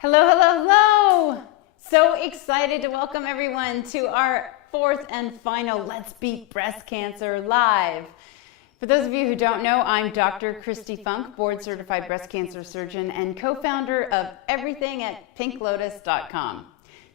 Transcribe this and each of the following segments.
Hello, hello, hello! So excited to welcome everyone to our fourth and final Let's Beat Breast Cancer Live. For those of you who don't know, I'm Dr. Kristi Funk, board certified breast cancer surgeon and co-founder of everything at pinklotus.com.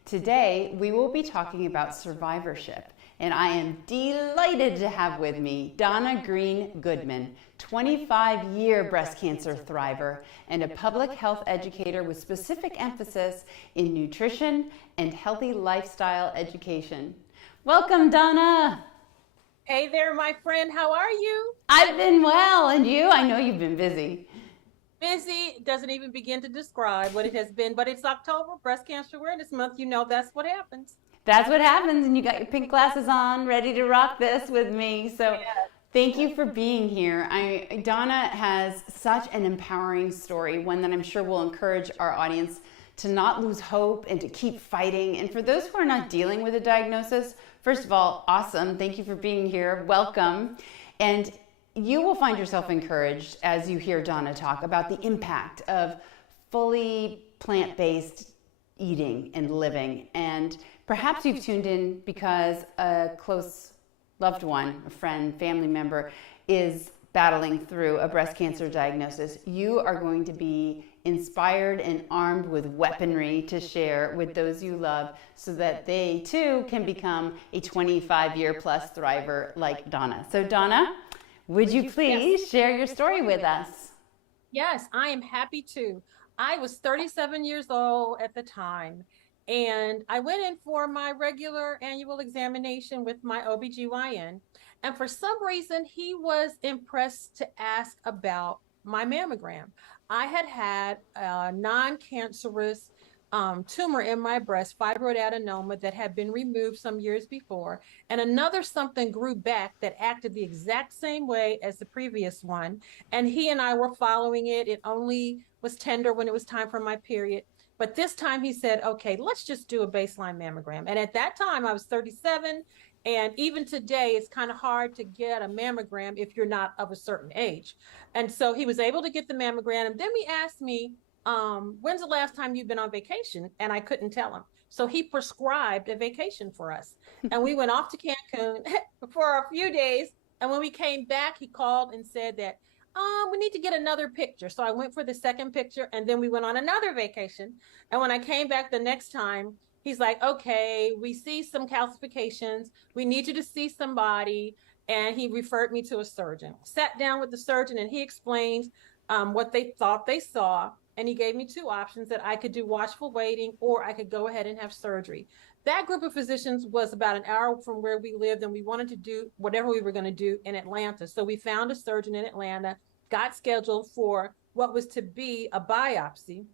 Today, we will be talking about survivorship, and I am delighted to have with me Donna Green-Goodman, 25-year breast cancer thriver and a public health educator with specific emphasis in nutrition and healthy lifestyle education. Welcome, Donna. Hey there, my friend. How are you? I've been well, and you? I know you've been busy. Busy doesn't even begin to describe what it has been, but it's October, Breast Cancer Awareness Month. You know that's what happens. That's what happens, and you got your pink glasses on, ready to rock this with me. So thank you for being here. Donna has such an empowering story, one that I'm sure will encourage our audience to not lose hope and to keep fighting. And for those who are not dealing with a diagnosis, first of all, awesome. Thank you for being here. Welcome. And you will find yourself encouraged as you hear Donna talk about the impact of fully plant-based eating and living. And perhaps you've tuned in because a close loved one, a friend, family member is battling through a breast cancer diagnosis. You are going to be inspired and armed with weaponry to share with those you love so that they too can become a 25-year plus thriver like Donna. So Donna, would you please share your story with us? Yes, I am happy to. I was 37 years old at the time, and I went in for my regular annual examination with my OBGYN. And for some reason, he was impressed to ask about my mammogram. I had a non-cancerous tumor in my breast, fibroid adenoma, that had been removed some years before, and another something grew back that acted the exact same way as the previous one. And he and I were following it. It only was tender when it was time for my period. But this time he said, okay, let's just do a baseline mammogram. And at that time I was 37. And even today, it's kind of hard to get a mammogram if you're not of a certain age. And so he was able to get the mammogram. And then he asked me, when's the last time you've been on vacation? And I couldn't tell him. So he prescribed a vacation for us. And we went off to Cancun for a few days. And when we came back, he called and said that, we need to get another picture. So I went for the second picture, and then we went on another vacation. And when I came back the next time, he's like, okay, we see some calcifications. We need you to see somebody. And he referred me to a surgeon. Sat down with the surgeon, and he explained what they thought they saw. And he gave me two options, that I could do watchful waiting or I could go ahead and have surgery. That group of physicians was about an hour from where we lived, and we wanted to do whatever we were going to do in Atlanta. So we found a surgeon in Atlanta, got scheduled for what was to be a biopsy,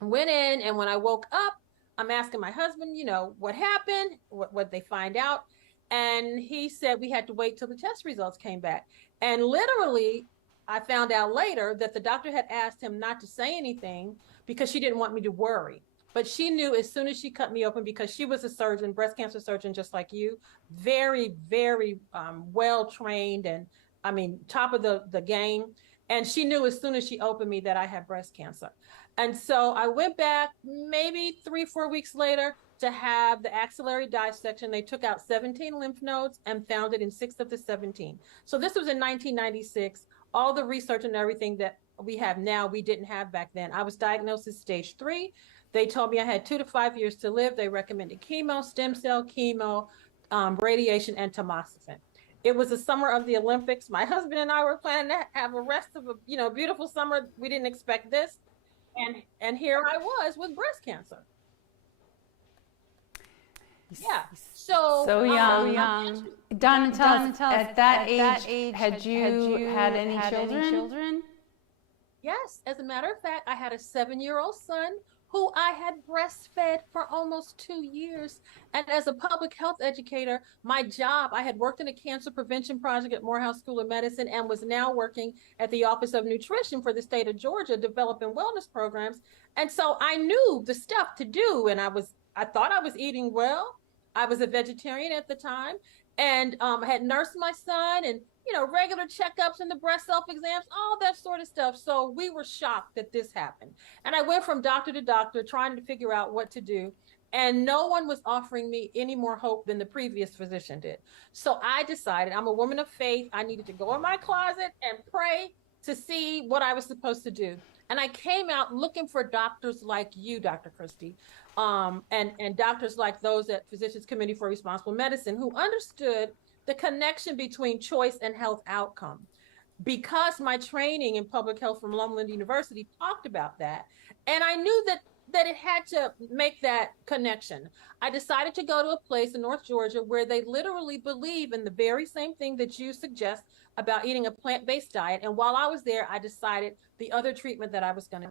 went in, and when I woke up, I'm asking my husband, what happened, what they find out. And he said we had to wait till the test results came back. And literally, I found out later that the doctor had asked him not to say anything because she didn't want me to worry. But she knew as soon as she cut me open, because she was a surgeon, breast cancer surgeon, just like you, very, very well trained, and I mean, top of the game. And she knew as soon as she opened me that I had breast cancer. And so I went back maybe 3-4 weeks later to have the axillary dissection. They took out 17 lymph nodes and found it in 6 of the 17. So this was in 1996. All the research and everything that we have now, we didn't have back then. I was diagnosed as stage 3. They told me I had 2 to 5 years to live. They recommended chemo, stem cell chemo, radiation, and tamoxifen. It was the summer of the Olympics. My husband and I were planning to have a rest of a beautiful summer. We didn't expect this. And here I was with breast cancer. Yeah. So young. Donna, tell us, at that age, had you had any children? Yes. As a matter of fact, I had a 7-year-old son who I had breastfed for almost 2 years. And as a public health educator, my job, I had worked in a cancer prevention project at Morehouse School of Medicine and was now working at the Office of Nutrition for the state of Georgia, developing wellness programs. And so I knew the stuff to do, and I thought I was eating well. I was a vegetarian at the time, and I had nursed my son, and regular checkups and the breast self-exams, all that sort of stuff. So we were shocked that this happened. And I went from doctor to doctor trying to figure out what to do. And no one was offering me any more hope than the previous physician did. So I decided, I'm a woman of faith. I needed to go in my closet and pray to see what I was supposed to do. And I came out looking for doctors like you, Dr. Kristi, and doctors like those at Physicians Committee for Responsible Medicine who understood the connection between choice and health outcome. Because my training in public health from Loma University talked about that, and I knew that it had to make that connection. I decided to go to a place in North Georgia where they literally believe in the very same thing that you suggest about eating a plant-based diet. And while I was there, I decided the other treatment that I was going to.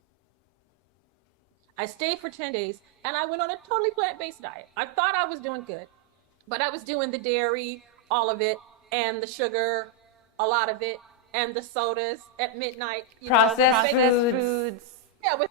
I stayed for 10 days and I went on a totally plant-based diet. I thought I was doing good, but I was doing the dairy, all of it, and the sugar, a lot of it, and the sodas at midnight. Processed foods. Yeah, with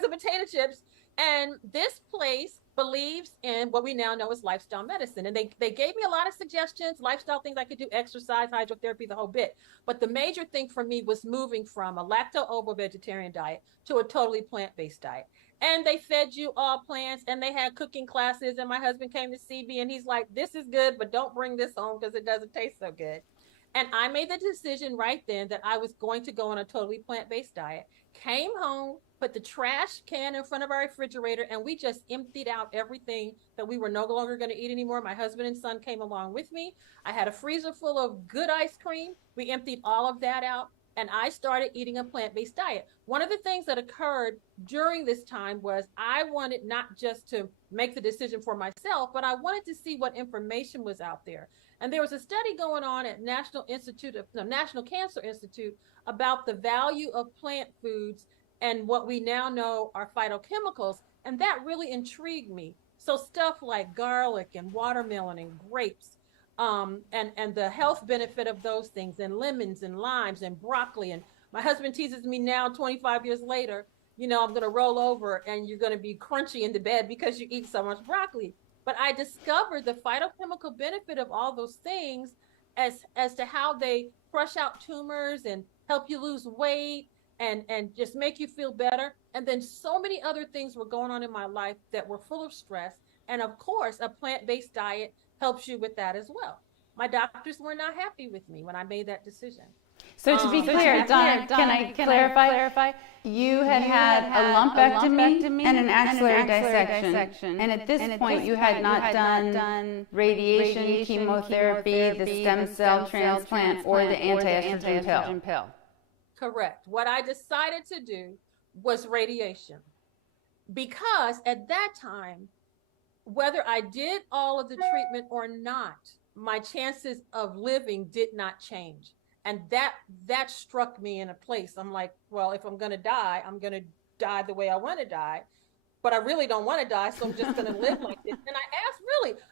the potato chips. And this place believes in what we now know as lifestyle medicine. And they gave me a lot of suggestions, lifestyle things I could do, exercise, hydrotherapy, the whole bit. But the major thing for me was moving from a lacto-ovo vegetarian diet to a totally plant-based diet. And they fed you all plants and they had cooking classes. And my husband came to see me and he's like, this is good, but don't bring this home because it doesn't taste so good. And I made the decision right then that I was going to go on a totally plant-based diet. Came home, put the trash can in front of our refrigerator, and we just emptied out everything that we were no longer going to eat anymore. My husband and son came along with me. I had a freezer full of good ice cream. We emptied all of that out, and I started eating a plant-based diet. One of the things that occurred during this time was I wanted not just to make the decision for myself, but I wanted to see what information was out there. And there was a study going on at National Cancer Institute about the value of plant foods and what we now know are phytochemicals. And that really intrigued me. So stuff like garlic and watermelon and grapes, and the health benefit of those things, and lemons and limes and broccoli. And my husband teases me now, 25 years later, I'm going to roll over and you're going to be crunchy in the bed because you eat so much broccoli. But I discovered the phytochemical benefit of all those things as to how they crush out tumors and help you lose weight and just make you feel better. And then so many other things were going on in my life that were full of stress. And of course, a plant-based diet helps you with that as well. My doctors were not happy with me when I made that decision. So to be clear, Donna, can I clarify? You had a lumpectomy and an axillary dissection. And at this point, you had not done radiation, chemotherapy, the stem cell transplant, or the anti-estrogen pill. Correct. What I decided to do was radiation. Because at that time, whether I did all of the treatment or not, my chances of living did not change. And that struck me in a place. I'm like, well, if I'm going to die, I'm going to die the way I want to die. But I really don't want to die, so I'm just going to live like this. And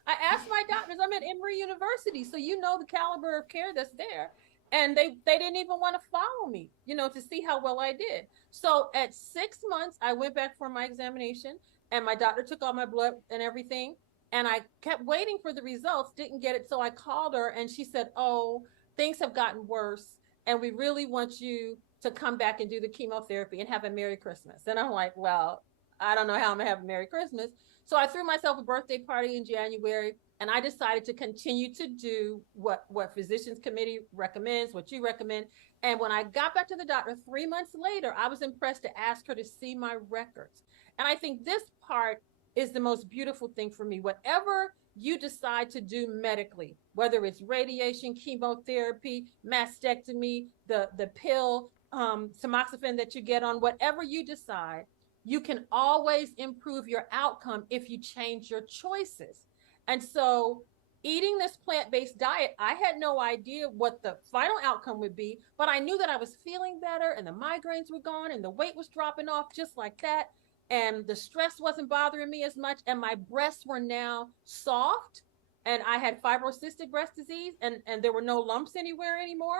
I asked my doctors, I'm at Emory University, so the caliber of care that's there. And they didn't even want to follow me, to see how well I did. So at 6 months, I went back for my examination, and my doctor took all my blood and everything. And I kept waiting for the results, didn't get it. So I called her, and she said, oh, things have gotten worse, and we really want you to come back and do the chemotherapy and have a Merry Christmas. And I'm like, well, I don't know how I'm going to have a Merry Christmas. So I threw myself a birthday party in January, and I decided to continue to do what Physicians Committee recommends, what you recommend. And when I got back to the doctor 3 months later, I was impressed to ask her to see my records. And I think this part is the most beautiful thing for me. Whatever you decide to do medically, whether it's radiation, chemotherapy, mastectomy, the pill, tamoxifen that you get on, whatever you decide, you can always improve your outcome if you change your choices. And so eating this plant-based diet, I had no idea what the final outcome would be, but I knew that I was feeling better and the migraines were gone and the weight was dropping off just like that. And the stress wasn't bothering me as much. And my breasts were now soft. And I had fibrocystic breast disease, and there were no lumps anywhere anymore.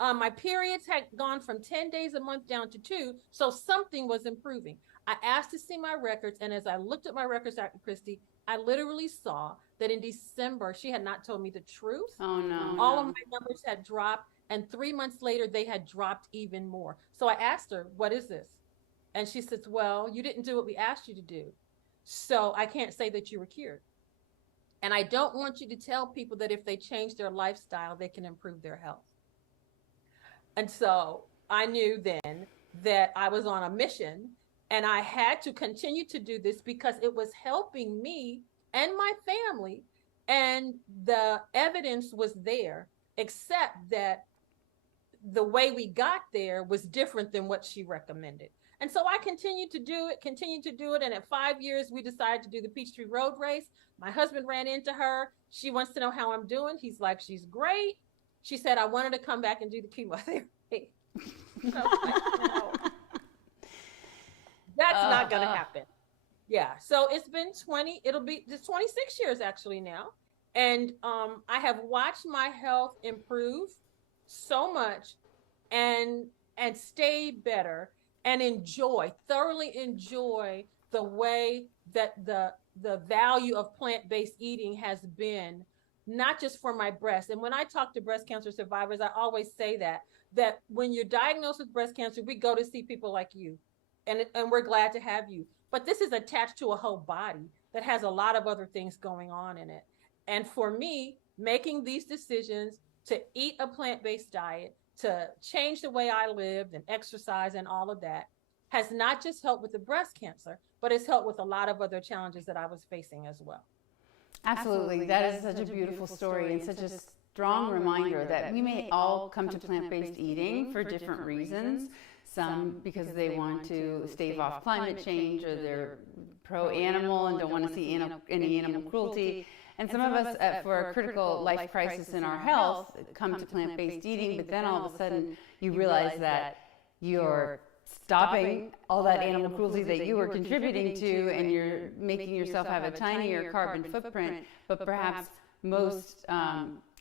My periods had gone from 10 days a month down to 2. So something was improving. I asked to see my records. And as I looked at my records, Dr. Kristi, I literally saw that in December, she had not told me the truth. Oh no. All of my numbers had dropped, and 3 months later, they had dropped even more. So I asked her, what is this? And she says, well, you didn't do what we asked you to do. So I can't say that you were cured. And I don't want you to tell people that if they change their lifestyle, they can improve their health. And so I knew then that I was on a mission, and I had to continue to do this because it was helping me and my family. And the evidence was there, except that the way we got there was different than what she recommended. And so I continued to do it. And at 5 years, we decided to do the Peachtree Road Race. My husband ran into her. She wants to know how I'm doing. He's like, she's great. She said, I wanted to come back and do the chemotherapy. No, that's not going to happen. Yeah. So it's been 26 years actually now. And I have watched my health improve so much and stay better and thoroughly enjoy the way that the value of plant-based eating has been, not just for my breast. And when I talk to breast cancer survivors, I always say that when you're diagnosed with breast cancer, we go to see people like you, and we're glad to have you. But this is attached to a whole body that has a lot of other things going on in it. And for me, making these decisions to eat a plant-based diet, to change the way I lived and exercise and all of that, has not just helped with the breast cancer, but it's helped with a lot of other challenges that I was facing as well. Absolutely. That is such a beautiful story and such a strong reminder that we may all come to plant-based eating for different reasons. Some because they want to stave off climate change, or they're pro-animal and don't want to see any animal cruelty. And some of us, for a critical life crisis in our health, come to plant-based eating, but then all of a sudden you realize that you're stopping all that animal cruelty that you were contributing to, and you're making yourself have a tinier carbon footprint. But perhaps most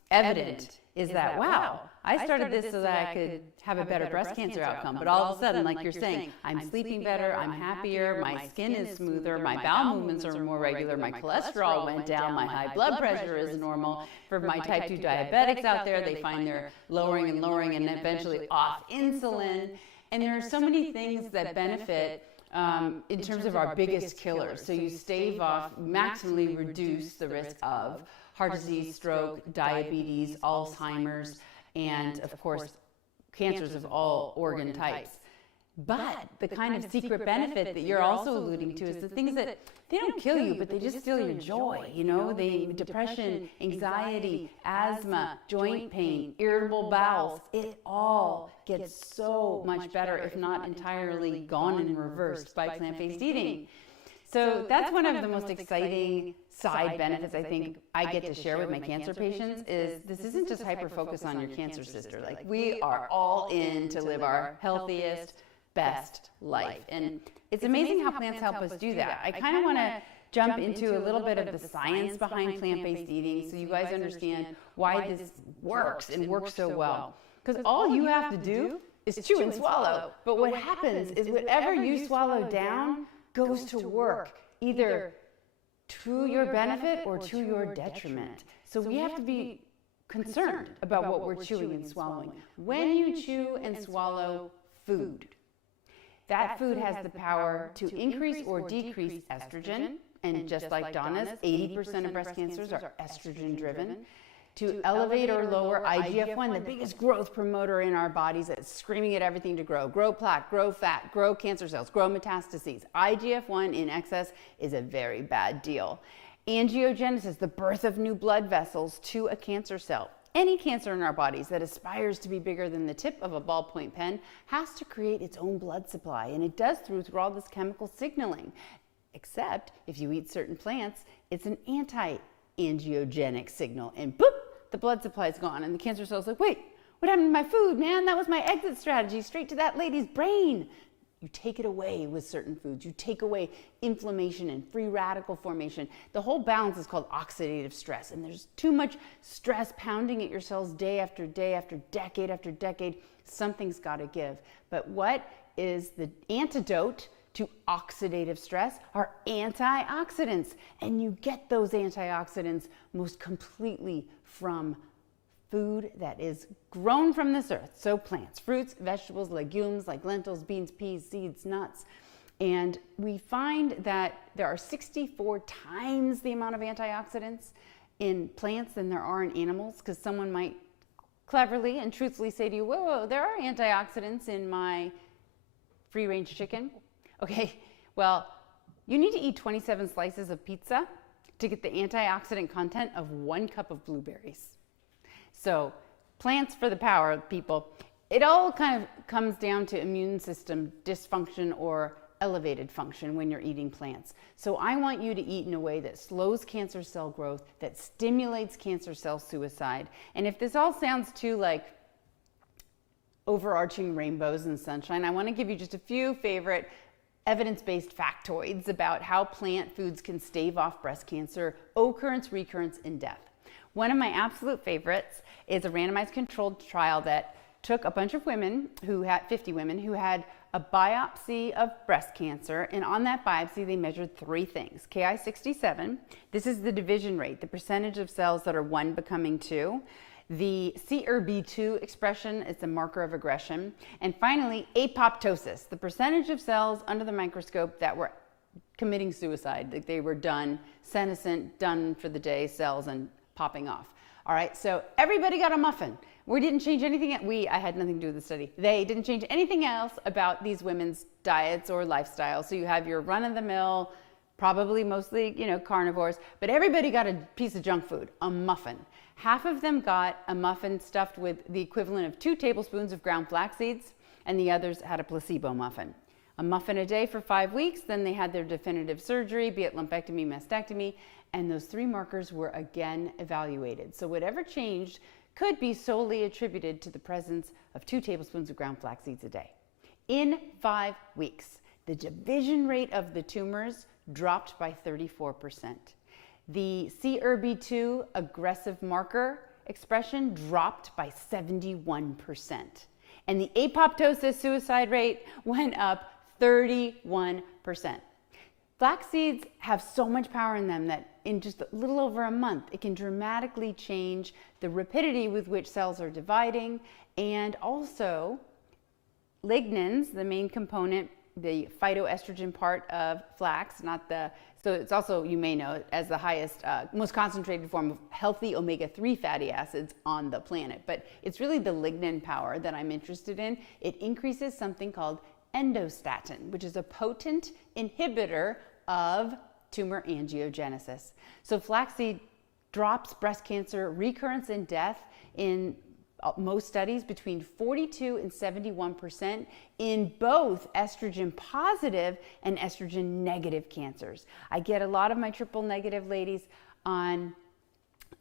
evident is that, wow, I started this so that I could have a better breast cancer outcome. But all of a sudden, like you're saying, I'm sleeping better, I'm happier, my skin is smoother, my bowel movements are more regular, my cholesterol went down, my high blood pressure is normal. For my type 2 diabetics out there, they find they're lowering and eventually off insulin. And there are so many things that benefit in terms of our biggest killers. So you stave off, maximally reduce the risk of heart disease, stroke, diabetes, Alzheimer's, and of course, cancers of all organ types. But the kind of secret benefit that you're also alluding to is the things that they don't kill you, but they just steal your joy. You know, depression, anxiety, asthma, joint pain, irritable bowels, it all gets so much better, if not entirely gone and reversed by plant-based eating. So that's one of the most exciting side benefits I think I get to share with my cancer patients is this isn't just hyper-focus on your cancer sister. Like, we are all in to live our healthiest, best life. And it's amazing how plants help us do that. I kind of want to jump into a little bit of the science behind plant-based eating so you guys understand why this works and works so well. Because all you have to do is chew and swallow. But what happens is whatever you swallow down goes to work, either to your benefit or to your detriment. So we have to be concerned about what we're chewing and swallowing. When you chew and swallow food, that food has the power to increase or decrease estrogen, and just like Donna's, 80% of breast cancers are estrogen driven, to elevate or lower IGF-1, the biggest growth promoter in our bodies that's screaming at everything to grow plaque, grow fat, grow cancer cells, grow metastases. IGF-1 in excess is a very bad deal. Angiogenesis, the birth of new blood vessels to a cancer cell. Any cancer in our bodies that aspires to be bigger than the tip of a ballpoint pen has to create its own blood supply, and it does through all this chemical signaling. Except if you eat certain plants, it's an anti-angiogenic signal, and boop, the blood supply is gone, and the cancer cell's like, wait, what happened to my food, man? That was my exit strategy, straight to that lady's brain. You take it away with certain foods. You take away inflammation and free radical formation. The whole balance is called oxidative stress, and there's too much stress pounding at your cells day after day after decade after decade. Something's got to give. But what is the antidote to oxidative stress are antioxidants. And you get those antioxidants most completely from food that is grown from this earth. So plants, fruits, vegetables, legumes like lentils, beans, peas, seeds, nuts. And we find that there are 64 times the amount of antioxidants in plants than there are in animals, because someone might cleverly and truthfully say to you, whoa, there are antioxidants in my free-range chicken. Okay, well, you need to eat 27 slices of pizza to get the antioxidant content of 1 cup of blueberries. So plants for the power, people. It all kind of comes down to immune system dysfunction or elevated function when you're eating plants. So I want you to eat in a way that slows cancer cell growth, that stimulates cancer cell suicide. And if this all sounds too like overarching rainbows and sunshine, I want to give you just a few favorite evidence-based factoids about how plant foods can stave off breast cancer occurrence, recurrence, and death. One of my absolute favorites is a randomized controlled trial that took a bunch of women who had 50 women who had a biopsy of breast cancer, and on that biopsy they measured 3 things. Ki-67, this is the division rate, the percentage of cells that are 1 becoming 2. The CERB2 expression is a marker of aggression. And finally, apoptosis, the percentage of cells under the microscope that were committing suicide, that they were done, senescent, done for the day cells and popping off. All right, so everybody got a muffin. We didn't change anything. I had nothing to do with the study. They didn't change anything else about these women's diets or lifestyle. So you have your run-of-the-mill, probably mostly, carnivores, but everybody got a piece of junk food, a muffin. Half of them got a muffin stuffed with the equivalent of 2 tablespoons of ground flax seeds, and the others had a placebo muffin. A muffin a day for 5 weeks, then they had their definitive surgery, be it lumpectomy, mastectomy, and those 3 markers were again evaluated. So whatever changed could be solely attributed to the presence of 2 tablespoons of ground flax seeds a day. In 5 weeks, the division rate of the tumors dropped by 34%. The CERB2 aggressive marker expression dropped by 71%. And the apoptosis suicide rate went up 31%. Flax seeds have so much power in them that in just a little over a month, it can dramatically change the rapidity with which cells are dividing, and also lignans, the main component, the phytoestrogen part of flax, so it's also, you may know, as the highest, most concentrated form of healthy omega-3 fatty acids on the planet. But it's really the lignin power that I'm interested in. It increases something called endostatin, which is a potent inhibitor of tumor angiogenesis. So flaxseed drops breast cancer recurrence and death in most studies between 42 and 71% in both estrogen positive and estrogen negative cancers. I get a lot of my triple negative ladies on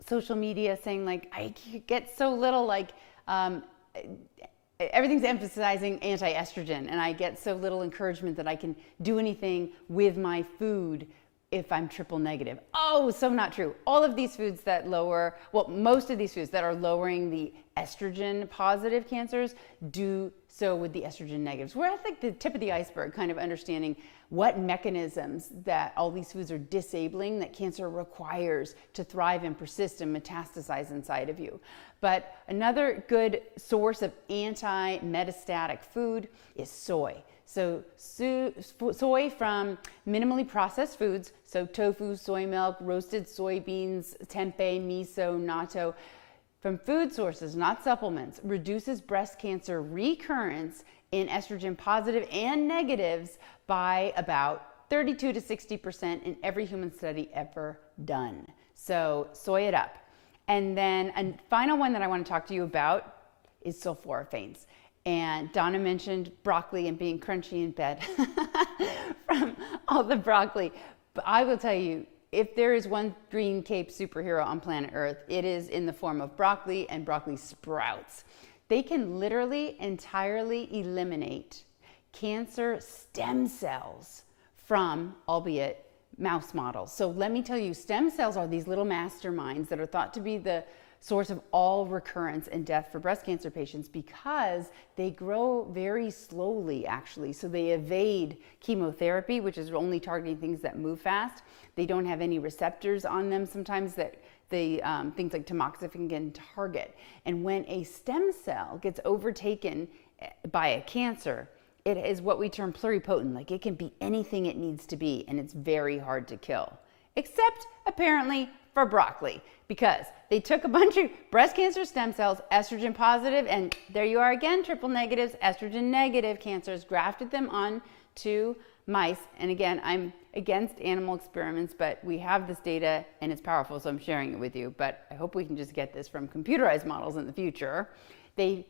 social media saying like, I get so little, like everything's emphasizing anti-estrogen, and I get so little encouragement that I can do anything with my food if I'm triple negative. Oh, so not true. All of these foods that most of these foods that are lowering the estrogen positive cancers do so with the estrogen negatives. We're at like the tip of the iceberg, kind of understanding what mechanisms that all these foods are disabling that cancer requires to thrive and persist and metastasize inside of you. But another good source of anti-metastatic food is soy. So soy from minimally processed foods, so tofu, soy milk, roasted soybeans, tempeh, miso, natto, from food sources, not supplements, reduces breast cancer recurrence in estrogen positive and negatives by about 32 to 60% in every human study ever done. So soy it up. And then a final one that I want to talk to you about is sulforaphanes. And Donna mentioned broccoli and being crunchy in bed from all the broccoli. But I will tell you, if there is one green cape superhero on planet Earth, it is in the form of broccoli and broccoli sprouts. They can literally entirely eliminate cancer stem cells from, albeit, mouse models. So let me tell you, stem cells are these little masterminds that are thought to be the source of all recurrence and death for breast cancer patients because they grow very slowly, actually. So they evade chemotherapy, which is only targeting things that move fast. They don't have any receptors on them sometimes that the things like tamoxifen can target. And when a stem cell gets overtaken by a cancer, it is what we term pluripotent. Like, it can be anything it needs to be, and it's very hard to kill. Except apparently for broccoli, because they took a bunch of breast cancer stem cells, estrogen positive, and there you are again, triple negatives, estrogen negative cancers, grafted them onto mice. And again, I'm against animal experiments, but we have this data and it's powerful, so I'm sharing it with you. But I hope we can just get this from computerized models in the future. They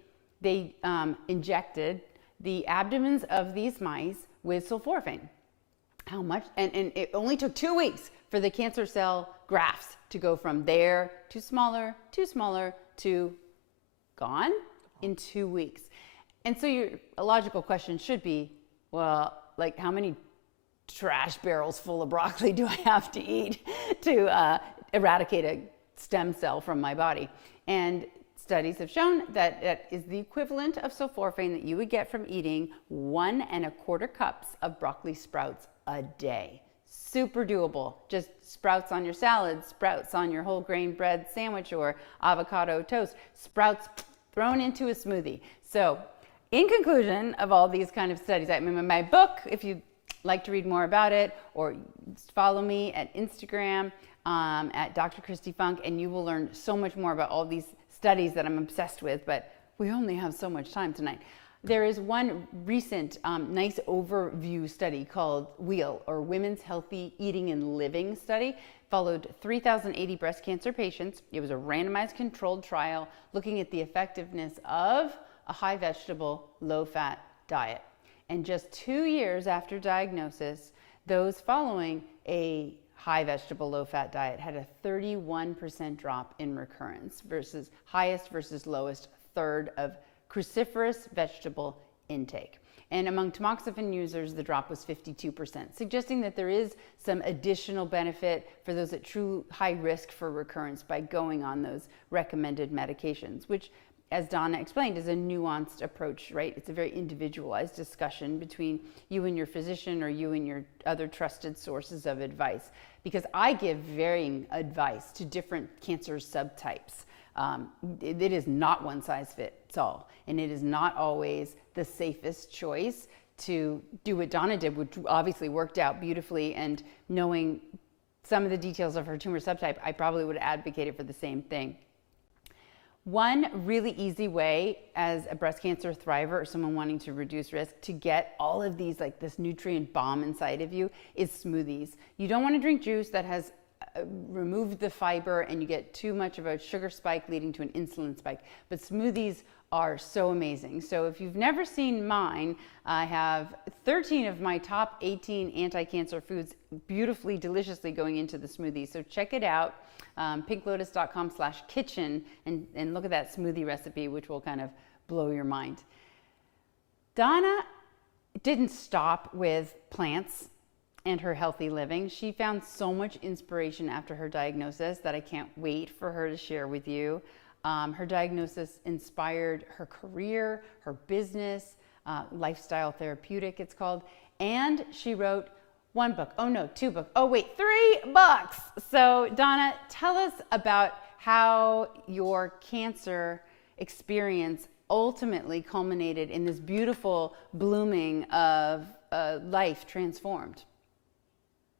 injected the abdomens of these mice with sulforaphane. How much? And it only took 2 weeks for the cancer cell grafts to go from there to smaller to gone in 2 weeks. And so a logical question should be, well, like, how many trash barrels full of broccoli do I have to eat to eradicate a stem cell from my body? And studies have shown that that is the equivalent of sulforaphane that you would get from eating 1¼ cups of broccoli sprouts a day. Super doable. Just sprouts on your salad, sprouts on your whole grain bread sandwich or avocado toast, sprouts thrown into a smoothie. So in conclusion of all these kind of studies, I'm in my book, if you'd like to read more about it, or follow me at Instagram at Dr. Kristi Funk, and you will learn so much more about all these studies that I'm obsessed with, but we only have so much time tonight. There is one recent nice overview study called WHEAL, or Women's Healthy Eating and Living Study. Followed 3,080 breast cancer patients. It was a randomized controlled trial looking at the effectiveness of a high vegetable, low fat diet. And just 2 years after diagnosis, those following a high vegetable, low fat diet had a 31% drop in recurrence versus highest versus lowest third of cruciferous vegetable intake. And among tamoxifen users, the drop was 52%, suggesting that there is some additional benefit for those at true high risk for recurrence by going on those recommended medications, which, as Donna explained, is a nuanced approach, right? It's a very individualized discussion between you and your physician or you and your other trusted sources of advice, because I give varying advice to different cancer subtypes. It is not one size fits all, and it is not always the safest choice to do what Donna did, which obviously worked out beautifully, and knowing some of the details of her tumor subtype, I probably would have advocated for the same thing. One really easy way as a breast cancer thriver or someone wanting to reduce risk to get all of these, like this nutrient bomb inside of you, is smoothies. You don't want to drink juice that has removed the fiber and you get too much of a sugar spike leading to an insulin spike. But smoothies are so amazing. So if you've never seen mine, I have 13 of my top 18 anti-cancer foods beautifully, deliciously going into the smoothie. So check it out. pinklotus.com/kitchen and look at that smoothie recipe, which will kind of blow your mind. Donna didn't stop with plants and her healthy living. She found so much inspiration after her diagnosis that I can't wait for her to share with you. Her diagnosis inspired her career, her business, Lifestyle Therapeutic it's called, and she wrote 1 book, 2 books, 3 books. So Donna, tell us about how your cancer experience ultimately culminated in this beautiful blooming of life transformed.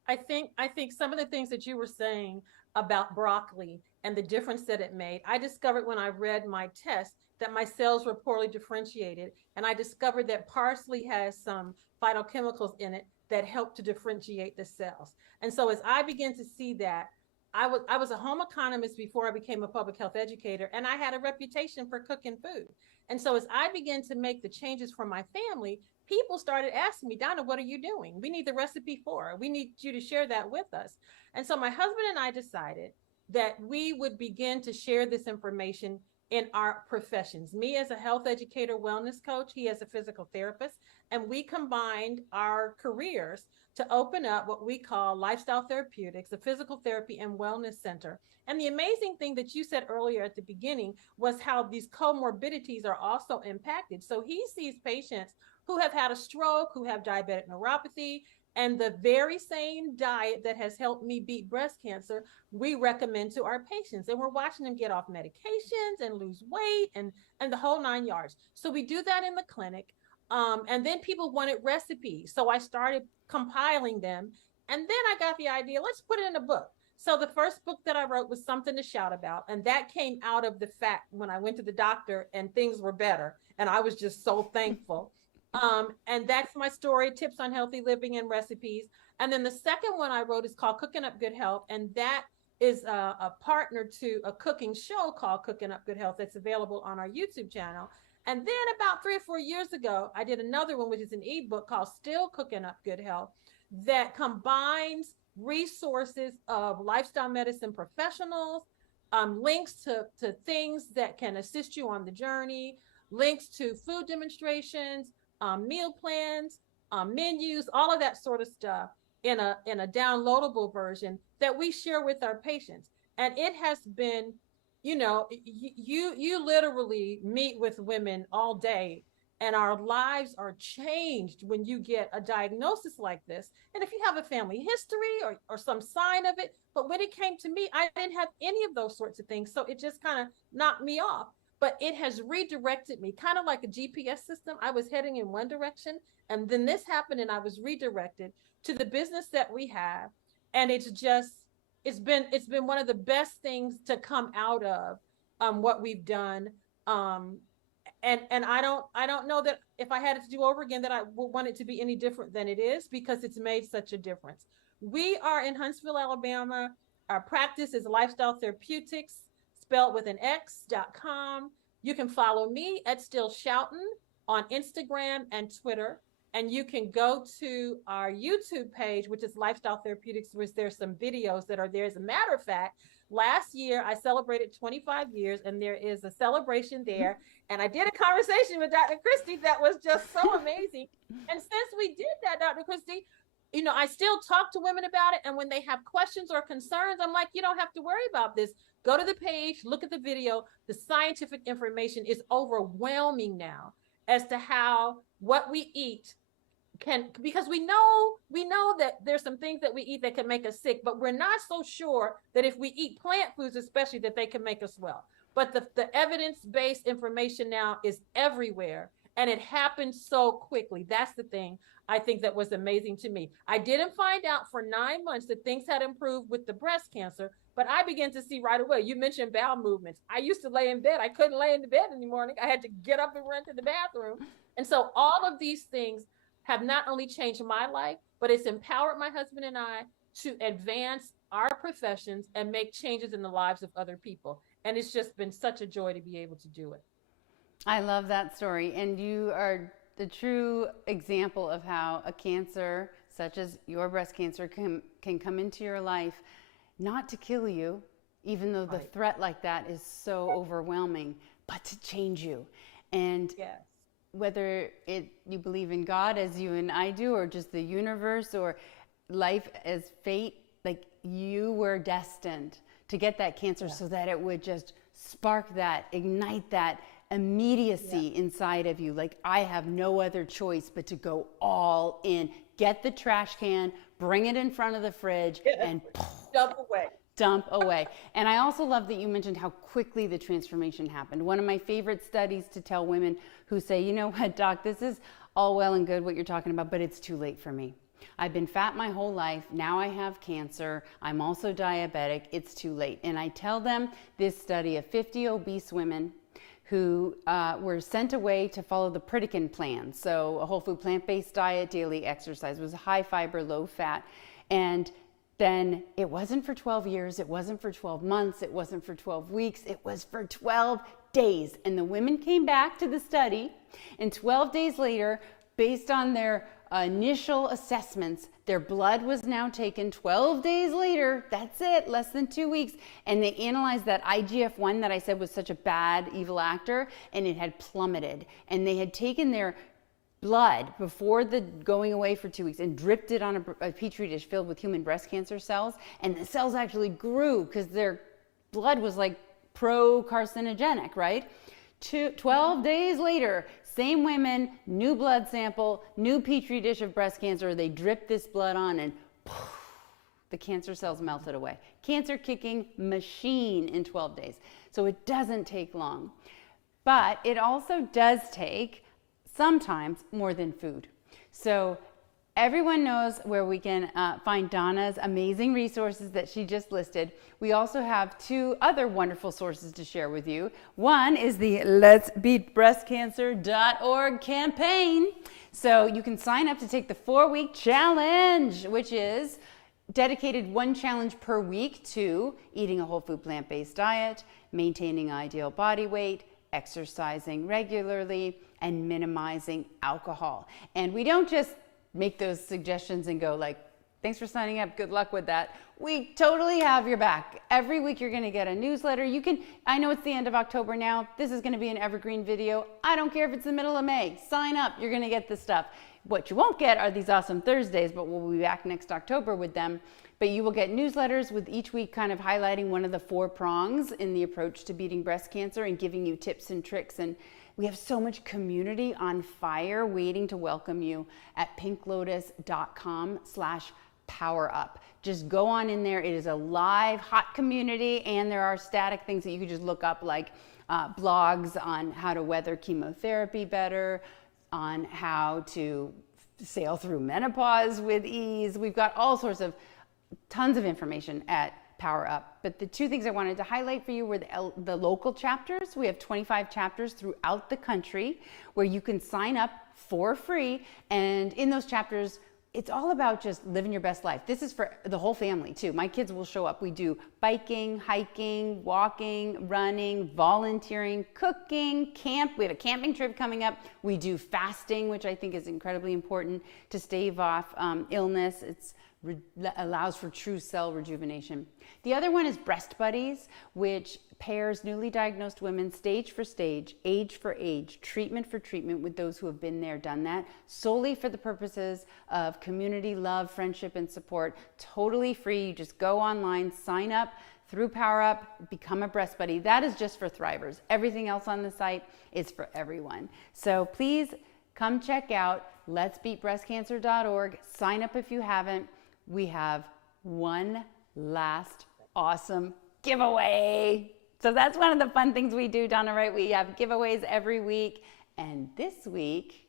I think some of the things that you were saying about broccoli and the difference that it made, I discovered when I read my test that my cells were poorly differentiated, and I discovered that parsley has some phytochemicals in it that help to differentiate the cells. And so as I began to see that, I was a home economist before I became a public health educator, and I had a reputation for cooking food. And so as I began to make the changes for my family, people started asking me, Donna, what are you doing? We need the recipe for it. We need you to share that with us. And so my husband and I decided that we would begin to share this information in our professions. Me as a health educator, wellness coach, he as a physical therapist, and we combined our careers to open up what we call Lifestyle Therapeutics, a physical therapy and wellness center. And the amazing thing that you said earlier at the beginning was how these comorbidities are also impacted. So he sees patients who have had a stroke, who have diabetic neuropathy, and the very same diet that has helped me beat breast cancer, we recommend to our patients. And we're watching them get off medications and lose weight and the whole 9 yards. So we do that in the clinic. And then people wanted recipes. So I started compiling them. And then I got the idea, let's put it in a book. So the first book that I wrote was Something to Shout About. And that came out of the fact when I went to the doctor and things were better. And I was just so thankful. And that's my story, tips on healthy living and recipes. And then the second one I wrote is called Cooking Up Good Health. And that is a partner to a cooking show called Cooking Up Good Health that's available on our YouTube channel. And then about 3 or 4 years ago, I did another one, which is an ebook called Still Cooking Up Good Health, that combines resources of lifestyle medicine professionals, links to things that can assist you on the journey, links to food demonstrations, meal plans, menus, all of that sort of stuff in a downloadable version that we share with our patients. And it has been, you literally meet with women all day, and our lives are changed when you get a diagnosis like this. And if you have a family history or some sign of it, but when it came to me, I didn't have any of those sorts of things. So it just kind of knocked me off. But it has redirected me, kind of like a GPS system. I was heading in one direction, and then this happened, and I was redirected to the business that we have. And it's been one of the best things to come out of what we've done. And I don't know that if I had it to do over again that I would want it to be any different than it is, because it's made such a difference. We are in Huntsville, Alabama. Our practice is Lifestyle Therapeutics, spelled with an X.com. You can follow me at Still Shoutin' on Instagram and Twitter. And you can go to our YouTube page, which is Lifestyle Therapeutics, which there's some videos that are there. As a matter of fact, last year I celebrated 25 years, and there is a celebration there. And I did a conversation with Dr. Kristi that was just so amazing. And since we did that, Dr. Kristi, I still talk to women about it. And when they have questions or concerns, I'm like, you don't have to worry about this. Go to the page, look at the video. The scientific information is overwhelming now as to how what we eat because we know that there's some things that we eat that can make us sick, but we're not so sure that if we eat plant foods, especially, that they can make us well. But the evidence-based information now is everywhere, and it happens so quickly. That's the thing I think that was amazing to me. I didn't find out for 9 months that things had improved with the breast cancer, but I began to see right away. You mentioned bowel movements. I used to lay in bed. I couldn't lay in the bed in the morning. I had to get up and run to the bathroom. And so all of these things have not only changed my life, but it's empowered my husband and I to advance our professions and make changes in the lives of other people. And it's just been such a joy to be able to do it. I love that story. And you are the true example of how a cancer, such as your breast cancer, can come into your life, not to kill you, even though the threat like that is so overwhelming, but to change you. And yes. Whether you believe in God as you and I do, or just the universe, or life as fate, like you were destined to get that cancer so that it would just spark that, ignite that immediacy inside of you. Like, I have no other choice but to go all in. Get the trash can, bring it in front of the fridge, and dump away. And I also love that you mentioned how quickly the transformation happened. One of my favorite studies to tell women who say, you know what, doc, this is all well and good what you're talking about, but it's too late for me. I've been fat my whole life. Now I have cancer. I'm also diabetic. It's too late. And I tell them this study of 50 obese women who were sent away to follow the Pritikin plan. So a whole food, plant-based diet, daily exercise. It was high fiber, low fat. And then it wasn't for 12 years, it wasn't for 12 months, it wasn't for 12 weeks, it was for 12 days. And the women came back to the study, and 12 days later, based on their initial assessments, their blood was now taken 12 days later. That's it, less than 2 weeks. And they analyzed that IGF-1 that I said was such a bad, evil actor, and it had plummeted. And they had taken their blood before the going away for 2 weeks and dripped it on a petri dish filled with human breast cancer cells. And the cells actually grew because their blood was like pro-carcinogenic, right? 12 days later, same women, new blood sample, new petri dish of breast cancer. They dripped this blood on and poof, the cancer cells melted away. Cancer kicking machine in 12 days. So it doesn't take long. But it also does take sometimes more than food. So everyone knows where we can find Donna's amazing resources that she just listed. We also have 2 other wonderful sources to share with you. One is the letsbeatbreastcancer.org campaign. So you can sign up to take the 4-week challenge, which is dedicated 1 challenge per week to eating a whole food plant-based diet, maintaining ideal body weight, exercising regularly, and minimizing alcohol. And we don't just make those suggestions and go like, thanks for signing up, good luck with that. We totally have your back. Every week you're gonna get a newsletter. I know it's the end of October now. This is gonna be an evergreen video. I don't care if it's the middle of May. Sign up, you're gonna get this stuff. What you won't get are these awesome Thursdays, but we'll be back next October with them. But you will get newsletters with each week kind of highlighting one of the 4 prongs in the approach to beating breast cancer and giving you tips and tricks. And we have so much community on fire waiting to welcome you at pinklotus.com/powerup. Just go on in there. It is a live, hot community, and there are static things that you can just look up, like blogs on how to weather chemotherapy better, on how to sail through menopause with ease. We've got all sorts of tons of information at Power Up. But the 2 things I wanted to highlight for you were the local chapters. We have 25 chapters throughout the country where you can sign up for free. And in those chapters, it's all about just living your best life. This is for the whole family too. My kids will show up. We do biking, hiking, walking, running, volunteering, cooking, camp. We have a camping trip coming up. We do fasting, which I think is incredibly important to stave off illness. It allows for true cell rejuvenation. The other one is Breast Buddies, which pairs newly diagnosed women stage for stage, age for age, treatment for treatment with those who have been there, done that, solely for the purposes of community, love, friendship, and support. Totally free. You just go online, sign up through Power Up, become a Breast Buddy. That is just for thrivers. Everything else on the site is for everyone. So please come check out letsbeatbreastcancer.org. Sign up if you haven't. We have one last awesome giveaway. So that's one of the fun things we do, Donna, right? We have giveaways every week. And this week,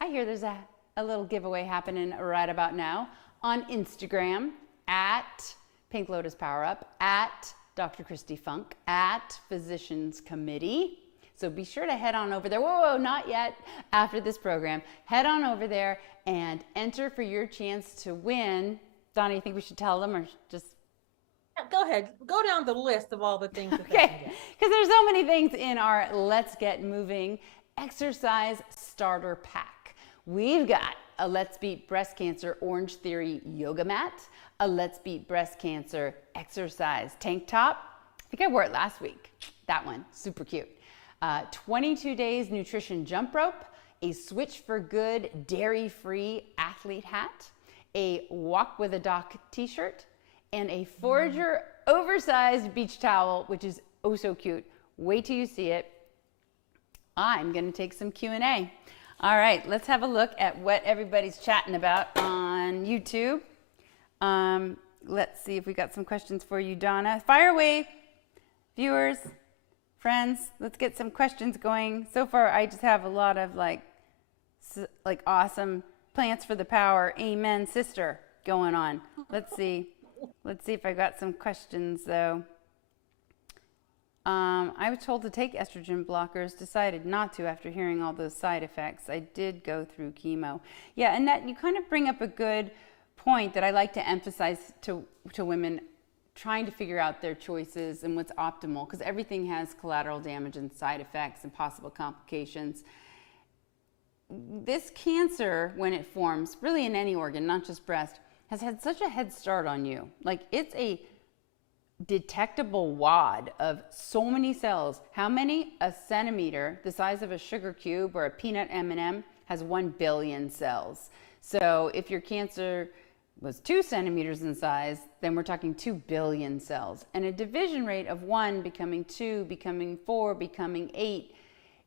I hear there's a little giveaway happening right about now on Instagram at Pink Lotus Power Up, at Dr. Kristi Funk, at Physicians Committee. So be sure to head on over there. Whoa, not yet. After this program, head on over there and enter for your chance to win. Donna, you think we should tell them or just... Go ahead. Go down the list of all the things that they Okay, can get. because there's so many things in our Let's Get Moving Exercise Starter Pack. We've got a Let's Beat Breast Cancer Orange Theory yoga mat, a Let's Beat Breast Cancer exercise tank top. I think I wore it last week. That one, super cute. 22 days nutrition jump rope, a Switch for Good dairy-free athlete hat, a Walk with a Doc t-shirt, and a Forager oversized beach towel, which is oh so cute. Wait till you see it. I'm gonna take some Q&A. All right, let's have a look at what everybody's chatting about on YouTube. Let's see if we got some questions for you, Donna. Fire away, viewers, friends. Let's get some questions going. So far, I just have a lot of like awesome plants for the power. Amen, sister, going on. Let's see. Let's see if I got some questions, though. I was told to take estrogen blockers, decided not to after hearing all those side effects. I did go through chemo. Yeah, Annette, you kind of bring up a good point that I like to emphasize to women trying to figure out their choices and what's optimal, because everything has collateral damage and side effects and possible complications. this cancer, when it forms, really in any organ, not just breast, has had such a head start on you. Like, it's a detectable wad of so many cells. How many? A centimeter, the size of a sugar cube or a peanut M&M, has 1 billion cells. So if your cancer was 2 centimeters in size, then we're talking 2 billion cells. And a division rate of 1 becoming 2, becoming 4, becoming 8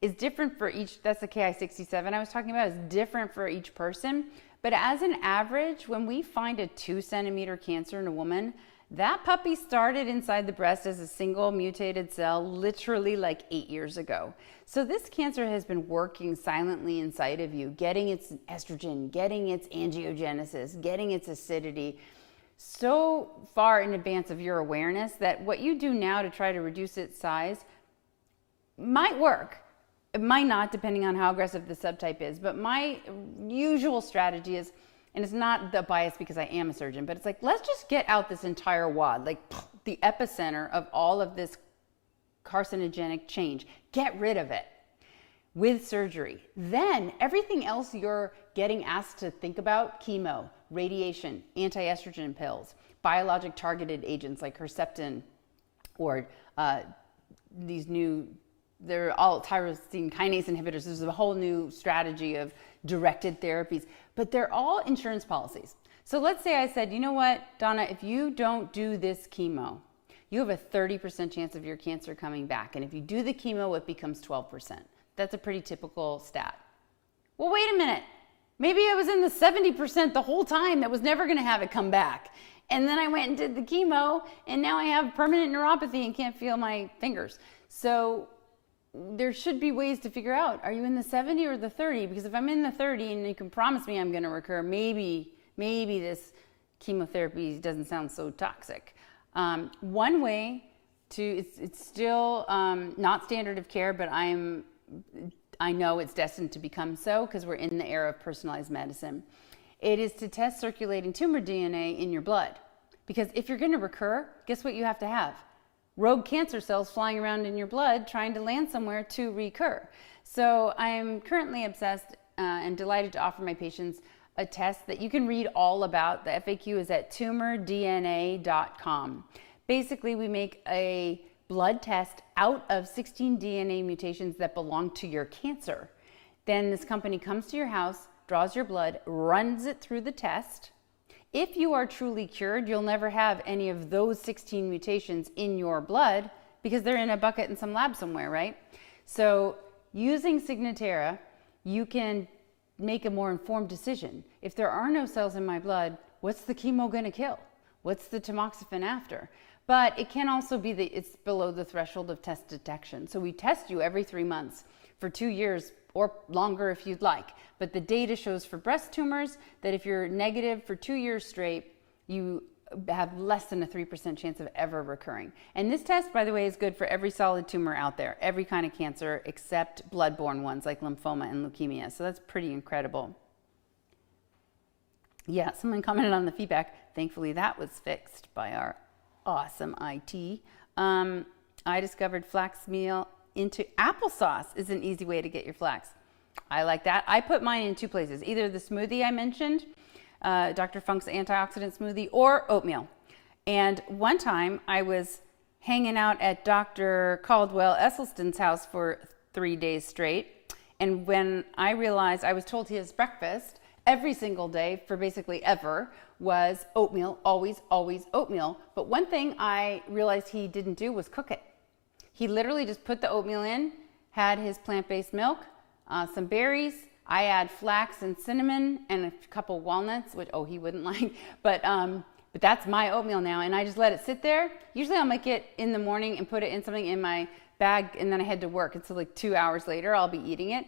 is different for each. That's the Ki-67 I was talking about, is different for each person. But as an average, when we find a 2 centimeter cancer in a woman, that puppy started inside the breast as a single mutated cell literally like 8 years ago. So this cancer has been working silently inside of you, getting its estrogen, getting its angiogenesis, getting its acidity so far in advance of your awareness that what you do now to try to reduce its size might work. It might not, depending on how aggressive the subtype is. But my usual strategy is, and it's not the bias because I am a surgeon, but it's like, let's just get out this entire wad, like the epicenter of all of this carcinogenic change. Get rid of it with surgery. Then everything else you're getting asked to think about, chemo, radiation, anti-estrogen pills, biologic targeted agents like Herceptin, or these new, they're all tyrosine kinase inhibitors. There's a whole new strategy of directed therapies, but they're all insurance policies. So let's say I said, you know what, Donna, if you don't do this chemo, you have a 30% chance of your cancer coming back. And if you do the chemo, it becomes 12%. That's a pretty typical stat. Well, wait a minute. Maybe I was in the 70% the whole time that was never going to have it come back. And then I went and did the chemo, and now I have permanent neuropathy and can't feel my fingers. So there should be ways to figure out, are you in the 70 or the 30? Because if I'm in the 30 and you can promise me I'm going to recur, maybe this chemotherapy doesn't sound so toxic. One way to, it's still not standard of care, but I know it's destined to become so because we're in the era of personalized medicine. It is to test circulating tumor DNA in your blood. Because if you're going to recur, guess what you have to have? Rogue cancer cells flying around in your blood trying to land somewhere to recur. So I am currently obsessed and delighted to offer my patients a test that you can read all about. The FAQ is at tumordna.com. Basically, we make a blood test out of 16 DNA mutations that belong to your cancer. Then this company comes to your house, draws your blood, runs it through the test. If you are truly cured, you'll never have any of those 16 mutations in your blood because they're in a bucket in some lab somewhere, right? So using Signatera, you can make a more informed decision. If there are no cells in my blood, what's the chemo going to kill? What's the tamoxifen after? But it can also be that it's below the threshold of test detection. So we test you every 3 months for 2 years or longer if you'd like. But the data shows for breast tumors that if you're negative for 2 years straight, you have less than a 3% chance of ever recurring. And this test, by the way, is good for every solid tumor out there, every kind of cancer except blood-borne ones like lymphoma and leukemia. So that's pretty incredible. Yeah, someone commented on the feedback. Thankfully, that was fixed by our awesome IT. I discovered flax meal into applesauce is an easy way to get your flax. I like that. I put mine in 2 places, either the smoothie I mentioned, Dr. Funk's antioxidant smoothie, or oatmeal. And one time I was hanging out at Dr. Caldwell Esselstyn's house for 3 days straight. And when I realized, I was told his breakfast every single day for basically ever was oatmeal, always, always oatmeal. But one thing I realized he didn't do was cook it. He literally just put the oatmeal in, had his plant-based milk, some berries. I add flax and cinnamon and a couple walnuts, which, he wouldn't like, but that's my oatmeal now. And I just let it sit there. Usually I'll make it in the morning and put it in something in my bag, and then I head to work. And so like 2 hours later, I'll be eating it.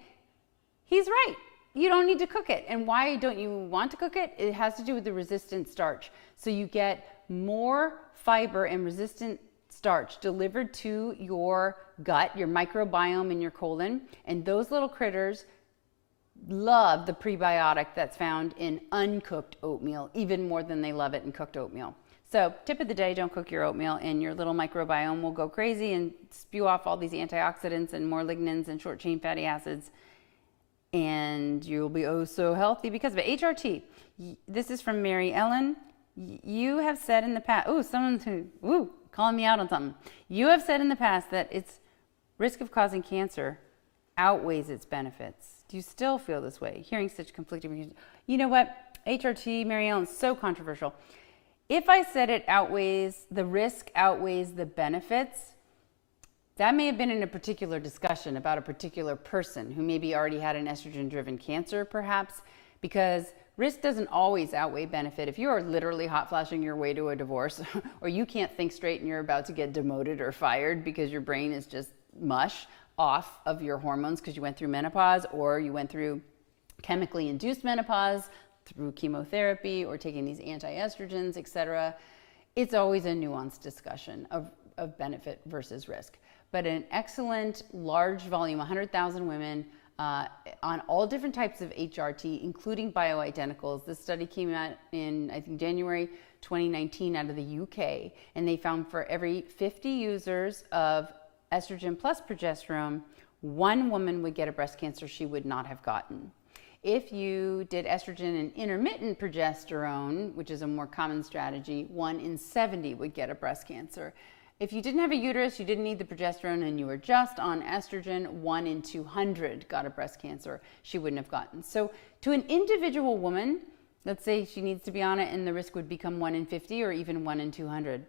He's right. You don't need to cook it. And why don't you want to cook it? It has to do with the resistant starch. So you get more fiber and resistant starch delivered to your gut, your microbiome in your colon, and those little critters love the prebiotic that's found in uncooked oatmeal even more than they love it in cooked oatmeal. So tip of the day, don't cook your oatmeal and your little microbiome will go crazy and spew off all these antioxidants and more lignans and short chain fatty acids and you'll be oh so healthy because of it. HRT. This is from Mary Ellen. You have said in the past, someone's calling me out on something. You have said in the past that its risk of causing cancer outweighs its benefits. Do you still feel this way? Hearing such conflicting views. You know what? HRT, Mary Ellen, is so controversial. If I said the risk outweighs the benefits, that may have been in a particular discussion about a particular person who maybe already had an estrogen-driven cancer, perhaps, because risk doesn't always outweigh benefit. If you are literally hot flashing your way to a divorce, or you can't think straight and you're about to get demoted or fired because your brain is just mush off of your hormones because you went through menopause, or you went through chemically induced menopause through chemotherapy or taking these anti-estrogens, etc. It's always a nuanced discussion of benefit versus risk. But an excellent large volume, 100,000 women on all different types of HRT, including bioidenticals. This study came out in, I think, January 2019 out of the UK, and they found for every 50 users of estrogen plus progesterone, one woman would get a breast cancer she would not have gotten. If you did estrogen and intermittent progesterone, which is a more common strategy, 1 in 70 would get a breast cancer. If you didn't have a uterus, you didn't need the progesterone, and you were just on estrogen, 1 in 200 got a breast cancer she wouldn't have gotten. So to an individual woman, let's say she needs to be on it and the risk would become 1 in 50 or even 1 in 200.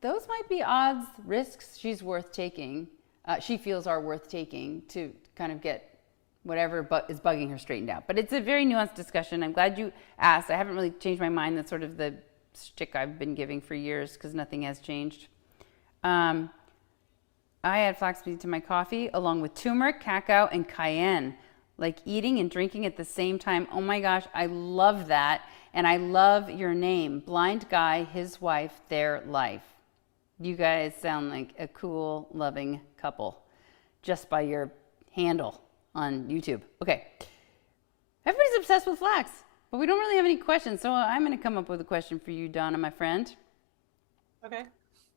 Those might be odds, risks she's worth taking, she feels are worth taking to kind of get whatever is bugging her straightened out. But it's a very nuanced discussion. I'm glad you asked. I haven't really changed my mind. That's sort of the shtick I've been giving for years because nothing has changed. I add flaxseed to my coffee along with turmeric, cacao, and cayenne, like eating and drinking at the same time. Oh my gosh, I love that. And I love your name, Blind Guy, His Wife, Their Life. You guys sound like a cool, loving couple just by your handle on YouTube. Okay. Everybody's obsessed with flax, but we don't really have any questions. So I'm going to come up with a question for you, Donna, my friend. Okay.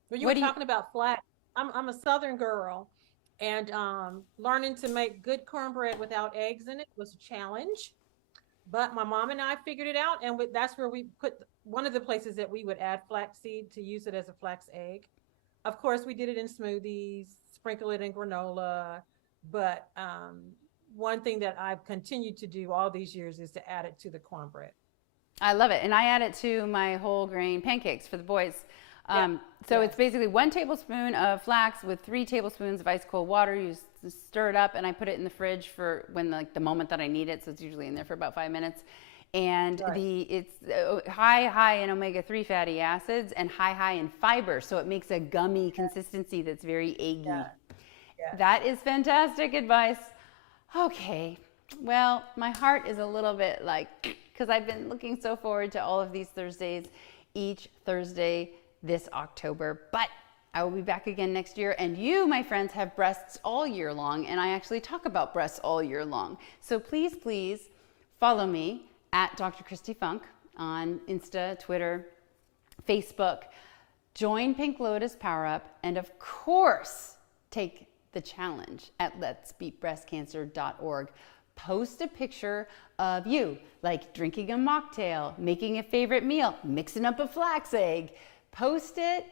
Well, you were talking about flax. I'm a Southern girl, and learning to make good cornbread without eggs in it was a challenge. But my mom and I figured it out, and that's where we put one of the places that we would add flaxseed to use it as a flax egg. Of course, we did it in smoothies, sprinkle it in granola, but one thing that I've continued to do all these years is to add it to the cornbread. I love it, and I add it to my whole grain pancakes for the boys. It's basically 1 tablespoon of flax with 3 tablespoons of ice cold water. You stir it up, and I put it in the fridge for when the moment that I need it. So it's usually in there for about 5 minutes. And it's high in omega-3 fatty acids and high in fiber. So it makes a gummy consistency that's very eggy. Yeah. That is fantastic advice. Okay. Well, my heart is a little bit because I've been looking so forward to all of these Thursdays, each Thursday this October, but I will be back again next year, and you, my friends, have breasts all year long, and I actually talk about breasts all year long. So please follow me at Dr. Kristi Funk on Insta, Twitter, Facebook. Join Pink Lotus Power Up, and of course, take the challenge at letsbeatbreastcancer.org. Post a picture of you, like drinking a mocktail, making a favorite meal, mixing up a flax egg. Post it.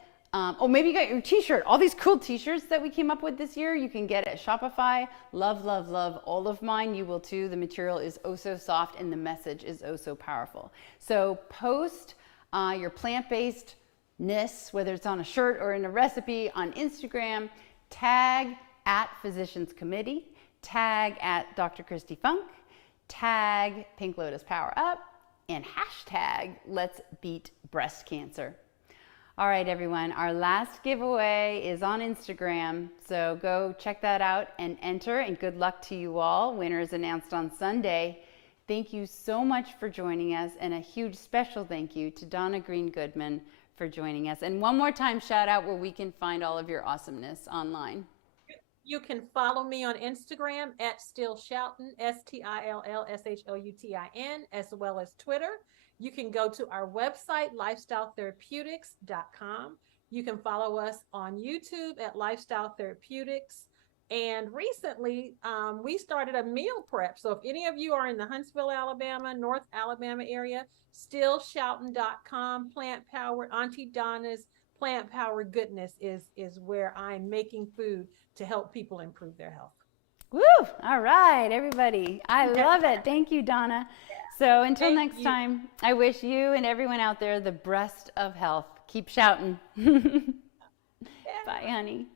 Maybe you got your t-shirt. All these cool t-shirts that we came up with this year, you can get at Shopify. Love, love, love all of mine. You will too. The material is oh so soft and the message is oh so powerful. So post your plant-basedness, whether it's on a shirt or in a recipe, on Instagram. Tag at Physicians Committee. Tag at Dr. Kristi Funk. Tag Pink Lotus Power Up. And hashtag Let's Beat Breast Cancer. All right, everyone, our last giveaway is on Instagram, so go check that out and enter, and good luck to you all. Winner is announced on Sunday. Thank you so much for joining us, and a huge special thank you to Donna Green-Goodman for joining us. And one more time, shout out where we can find all of your awesomeness online. You can follow me on Instagram at StillShoutin, StillShoutin, as well as Twitter. You can go to our website, lifestyletherapeutics.com. You can follow us on YouTube at Lifestyle Therapeutics. And recently, we started a meal prep. So if any of you are in the Huntsville, Alabama, North Alabama area, stillshoutin.com, Plant Power, Auntie Donna's Plant Power Goodness is where I'm making food to help people improve their health. Woo! All right, everybody. I love it. Thank you, Donna. So until Thank next you. time, I wish you and everyone out there the breast of health. Keep shouting. Yeah. Bye, honey.